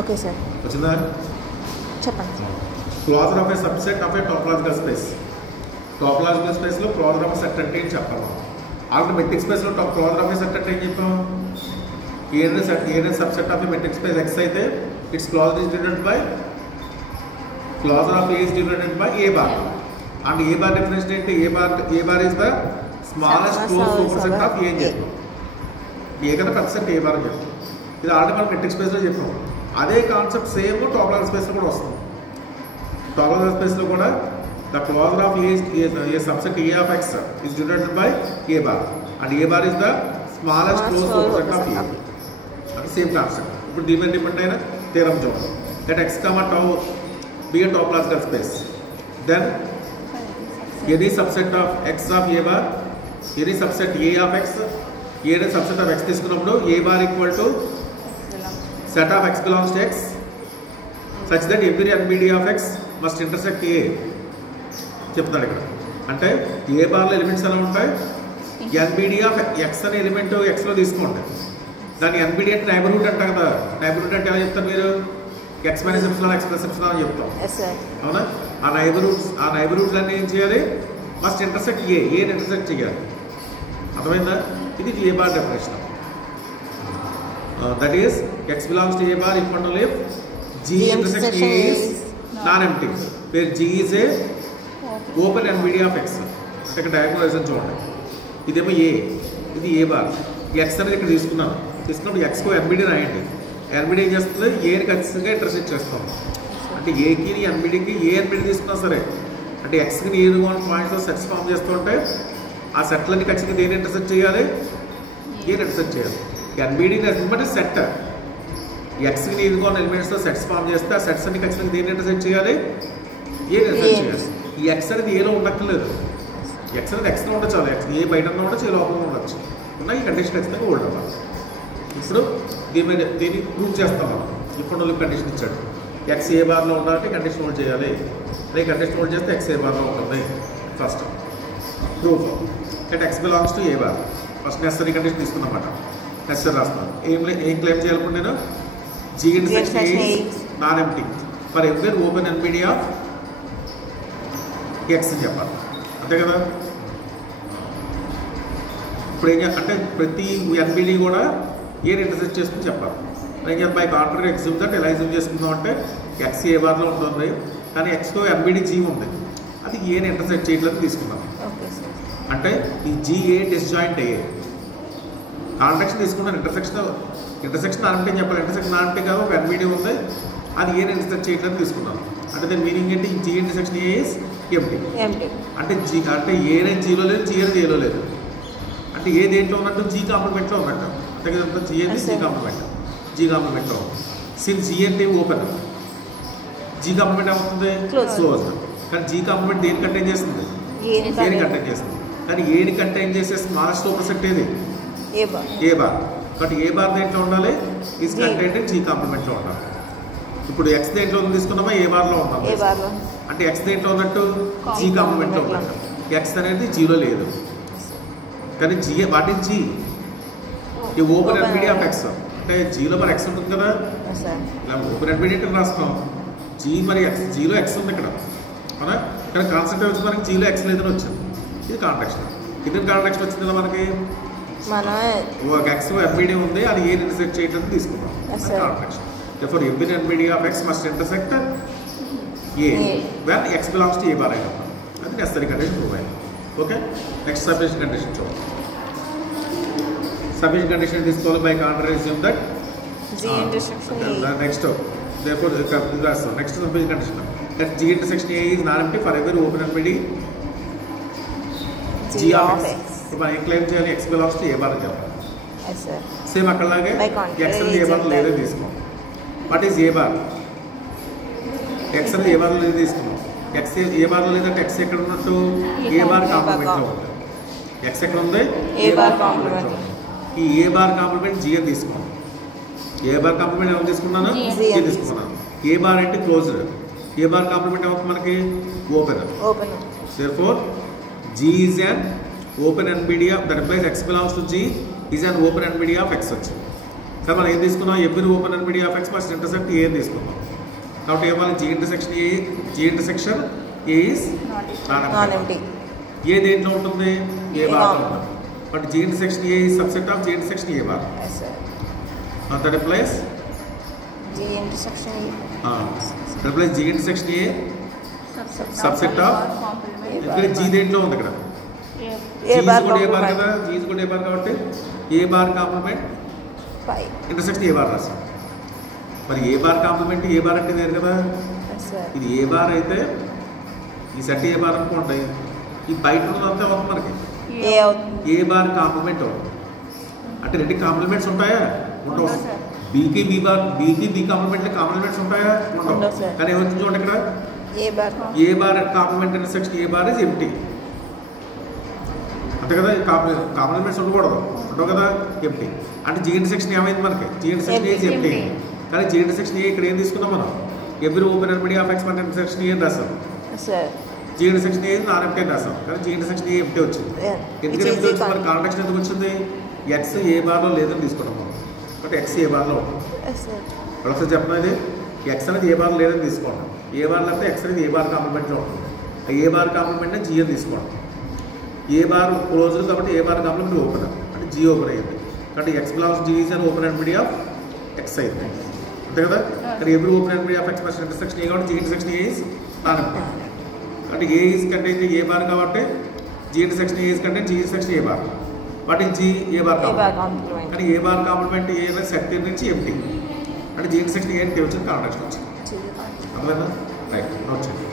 Okay sir. వచ్చిందా? చెప్పండి. Closure of a subset of a topological space. Topological స్పేస్లో closure of a set అంటే ఏం చెప్పాలి? ఆల్రెడీ మెట్రిక్ స్పేస్లో క్లోజర్ ఆఫ్ ఏ సెట్ అంటే ఏం చెప్పాం? ఏదైనా subset of a metric space X అయితే its closure is denoted by closure of A is denoted by A bar. And A bar definition ఏంటి? A bar is the smallest close super set of A అని చెప్పాం. ఏ కన్నా పెద్ద set ఏ bar అని చెప్పాం. ఇది already మనం మెట్రిక్ స్పేస్లో చెప్పాం. అదే కాన్సెప్ట్ సేమ్ టోపోలాజికల్ స్పేస్లో కూడా వస్తుంది. టోపోలాజికల్ స్పేస్లో కూడా the closure of a subset A of X is denoted by A bar and A bar is the smallest close super set of A. అది సేమ్ కాన్సెప్ట్. ఇప్పుడు దీని మీద డిపెండ్ అయిన థీరం చూడండి. That X comma tau be a topological space, then any subset of x of a bar, any subset a of x, any subset of x తీసుకున్నప్పుడు a bar equal to set of x belongs to x such that every NBD of x must intersect a చెప్తాడు ఇక్కడ. అంటే ఏ బార్లో elements ఎలా ఉంటాయి? NBD of x అనే element ఎక్స్లో తీసుకోండి. దాన్ని NBD అంటే నైబర్హుడ్ అంటారు కదా. నైబర్హుడ్ అంటే ఎలా చెప్తారు మీరు? X minus epsilon X plus epsilon అని చెప్తాం. అవునా? ఆ నైబర్హుడ్స్ అన్నీ ఏం చేయాలి? మస్ట్ ఇంటర్సెక్ట్ ఏని ఇంటర్సెక్ట్ చేయాలి. అర్థమైందా? ఇది A bar definition. That is X belongs to A bar equal to if G intersect A is non empty where G is a open NBD of X. అంటే ఇక్కడ డయాగ్నలైజేషన్ చూడండి. ఇదేమో ఏ, ఇది ఏ బార్. ఎక్స్ అనేది ఇక్కడ తీసుకున్నప్పుడు ఎక్స్కు ఎన్బిడి రాయండి. NBD ఏం చేస్తుంది? ఏని ఖచ్చితంగా ఇంటర్సెక్ట్ చేస్తాం. అంటే ఏకి ఎన్బిడికి ఏ ఎన్బిడి తీసుకున్నా సరే, అంటే ఎక్స్కి ఏనుగు పాయింట్స్లో సెట్స్ ఫామ్ చేస్తుంటే ఆ సెట్లన్నీ ఖచ్చితంగా దేని ఇంటర్సెక్ట్ చేయాలి? ఏని ఇంటర్సెక్ట్ చేయాలి. ఎన్బిడిని బట్టి సెట్ ఎక్స్కి ఏనుగు ఎలిమెంట్స్లో సెట్స్ ఫామ్ చేస్తే ఆ సెట్స్ అన్ని ఖచ్చితంగా దేని ఇంటర్సెక్ట్ చేయాలి? ఏని ఇంటర్సెక్ట్ చేయాలి. ఈ ఎక్స్ అనేది ఏలో ఉండక్కర్లేదు. ఎక్స్ అనేది ఎక్స్లో ఉండొచ్చు. ఎక్స్ ఏ బయట ఉండొచ్చు, ఏ లోపల ఉండొచ్చు. ఉన్న ఈ కండిషన్ ఖచ్చితంగా ఓల్డ్ అవ్వాలి. ఇప్పుడు దీన్ని ప్రూవ్ చేస్తాం మనం. ఇప్పుడు కండిషన్ ఇచ్చాడు. ఎక్స్ ఏ బార్లో ఉండాలంటే కండిషన్ హోల్డ్ చేయాలి. అదే కండిషన్ హోల్డ్ చేస్తే ఎక్స్ ఏ బార్లో ఉంటుంది. ఫస్ట్ ప్రూఫ్ అంటే X belongs to A bar. First necessary condition తీసుకున్నమాట. నెసరీ రాస్తాను. ఏం క్లెయిమ్ చేయాలనుకుంటే నేను G intersection non empty for every open NBD of X అని చెప్పాలి. అంతే కదా? ఇప్పుడు ఏం అంటే ప్రతి ఎన్బిడి కూడా ఏని ఇంటర్సెక్ట్ చేసుకుని చెప్పాలి. బై కాంట్రరీ ఎగ్జూమ్ దట్ ఎలా ఎగ్జూమ్ చేసుకుందాం అంటే ఎక్స్ ఏ బార్లో ఉంటుంది, కానీ ఎక్స్తో ఎన్బిడి జీ ఉంది, అది ఏని ఇంటర్సెక్ట్ చేయట్లేదు తీసుకున్నాం. అంటే ఈ G A disjoint A contraction తీసుకున్నాను. ఇంటర్సెక్షన్ నానంటే చెప్పాలి. ఇంటర్సెక్షన్ నానంటే కాదు, ఒక ఎన్బిడి ఉంది, అది ఏని ఇంటర్సెక్ట్ చేయట్లేదు తీసుకున్నాను. అంటే దాని మీనింగ్ ఏంటి? G intersection A is empty. అంటే జీ అంటే ఏ అనేది జీలో లేదు, జీ అనేది ఏలో లేదు. అంటే ఏ దేంట్లో ఉన్నట్టు? జీ కాంప్లిమెంట్లో ఉన్నట్టు. అంతే కదా? జీ అంటే జీ కాంప్లిమెంట్లో సిన్స్ జీ అంటే ఓపెన్, జీ కాంప్లిమెంట్ ఏమవుతుంది? క్లోజ్డ్. కానీ జీ కాంప్లిమెంట్ దేని కంటైన్ చేస్తుంది? ఏని కంటైన్ చేస్తుంది. కానీ ఏని కంటైన్ చేసే స్మాలెస్ట్ సూపర్ సెట్ ఏది? ఏ బార్. కాబట్టి ఏ బార్ దేంట్లో ఉండాలి? ఈజ్ కంటైన్ జీ కాంప్లిమెంట్లో ఉండాలి. ఇప్పుడు ఎక్స్ దేంట్లో తీసుకున్నామా? ఏ బార్లో ఉన్నాం. అంటే ఎక్స్ దేంట్లో ఉన్నట్టు? జీ కాంప్లిమెంట్లో ఉన్నట్టు. ఎక్స్ అనేది జీలో లేదు, కానీ జీ వాట్ ఈజ్ జీ? ఈ ఓపెన్ ఎన్బిడి ఆఫ్ ఎక్స్. అంటే జీలో మరి ఎక్స్ ఉంటుంది కదా, ఇలా ఓపెన్ ఎన్బిడి అంటే రాస్తాం. జీ మరి ఎక్స్, జీలో ఎక్స్ ఉంది ఇక్కడ, అవునా? కానీ కాన్సెప్ట్ వచ్చింది మనకి జీలో ఎక్స్ లేదని వచ్చింది. ఇది కాంట్రాక్షన్. ఇది కాంట్రాక్షన్ వచ్చింది కదా మనకి. ఒక ఎక్స్ ఎన్బిడి ఉంది, అది ఏ ఇంటర్సెక్ట్ చేయట్లేదు తీసుకున్నాం. Contraction. therefore every NBD of x must intersect a when x belongs to a bar అయినప్పుడు. అది నెసరీ కండిషన్ ప్రూవ్ అయింది. ఓకే, నెక్స్ట్ సఫిషియెంట్ కండిషన్ చూద్దాం. సఫిషియెంట్ కండిషన్ తీసుకోవాలి by contrary assume that G intersection A. Next, therefore next sufficient condition that G intersection A is non-empty for every open NBD G of x. ఇప్పుడు మనం claim చేయాలి x belongs to a bar అని చెప్పాలి. Yes sir. Same అక్కడలాగే x అనేది a bar లేదే తీసుకోం. What is A bar? X అనేది ఏ బార్లో లేదు తీసుకున్నాం. ఎక్స్ ఏ బార్లో లేదంటే ఎక్స్ ఎక్కడ ఉన్నట్టు? ఏ బార్ కాంప్లిమెంట్లో ఉంది. ఎక్స్ ఎక్కడ ఉంది? ఏ బార్ కాంప్లిమెంట్లో. ఈ ఏ బార్ కాంప్లిమెంట్ జీ అని తీసుకోండి. ఏ బార్ కాంప్లిమెంట్ ఏమైనా తీసుకున్నాను? జీ తీసుకున్నాను. ఏ బార్ అంటే క్లోజ్డ్, ఏ బార్ కాంప్లిమెంట్ ఏమవుతుంది మనకి? Open. therefore G is an open NBD of that implies x belongs to G is an open NBD of x వచ్చింది. కానీ మనం ఏం తీసుకున్నాం every open and media of X must intersect A తీసుకున్నాం కాబట్టి ఏమన్నా G intersection A is non empty. A దేంట్లో ఉంటుంది ఏ బార్లో ఉంటుంది but G intersection A is subset of G intersection A bar Yes, sir. That applies G intersection E. Applies G intersection A subset of ఇక్కడ G దేంట్లో ఉంది ఇక్కడ A bar కూడా A bar complement. కదా G కూడా A bar కాబట్టి A bar complement Phi. Intersection A bar రాస్తాం మరి A bar complement A bar అంటే వేరు కదా Yes, sir. ఇది ఏ బార్ అయితే ఈ సెట్ ఏ బార్ అనుకోండి ఈ బయట ఉన్నదంతా ఒక మనకి A అవుతుంది. ఏ బార్ కాంప్లిమెంట్ అవుతుంది అంటే రెండు కాంప్లిమెంట్స్ ఉంటాయా ఉండవు బీకి బి బార్ బీకి బి కాంప్లిమెంట్స్ ఉంటాయా ఉండవు ఉండవు, sir. కానీ ఏమవుతుంది చూడండి ఇక్కడ A bar. A bar complement intersection A bar is empty అంతే కదా కాంప్లిమెంట్స్ ఉండకూడదు ఉండవు కదా ఎంటీ అంటే జీ ఇంటర్సెక్షన్ ఏమైంది మనకి జీ ఇంటర్సెక్షన్ ఏజ్ ఎంటీ కానీ జీ ఇంటర్సెక్షన్ ఏ ఇక్కడ ఏం తీసుకున్నాం మనం every open and media of X మన ఇంటర్సెక్షన్ ఏ రాస్తాం Yes, sir. G intersection A non empty అని రాస్తాం కానీ జీ ఇంటర్సెక్షన్ ఏ ఎంటీ వచ్చింది Yeah. ఎందుకంటే Which ఎంటీ is వచ్చింది the మరి కాంట్రాక్షన్ ఎందుకు వచ్చింది ఎక్స్ ఏ బార్లో లేదని తీసుకున్నాం మనం బట్ ఎక్స్ ఏ బార్లో ఉంటుంది Yes, sir. ఒకసారి చెప్పినది ఎక్స్ అనేది ఏ బార్ లేదని తీసుకోండి ఏ బార్ లేకపోతే ఎక్స్ అనేది ఏ బార్ కాంప్లిమెంట్లో ఉంటుంది ఆ ఏ బార్ కాంప్లిమెంట్ జీ అని తీసుకోండి ఏ బార్ క్లోజ్ కాబట్టి ఏ బార్ కాంప్లిమెంట్ ఓపెన్ అంటే జీ ఓపెన్ అయ్యింది కాబట్టి ఎక్స్ బిలాంగ్స్ జీ ఈజ్ అని open and media of X అయింది అంతే కదా కానీ every open and media of X plus intersection A కాబట్టి G intersection A is non అంటే ఏ ఈజ్ కంటే ఏ బార్ కాబట్టి జీ ఇంటర్సెక్షన్ ఏ ఈజ్ కంటే G intersection A bar what is G A bar A bar complement complement. కానీ A bar complement A set నుంచి empty అంటే G intersection ఏ అంటే వచ్చింది contraction వచ్చింది G. అర్థమైందా రైట్ వచ్చింది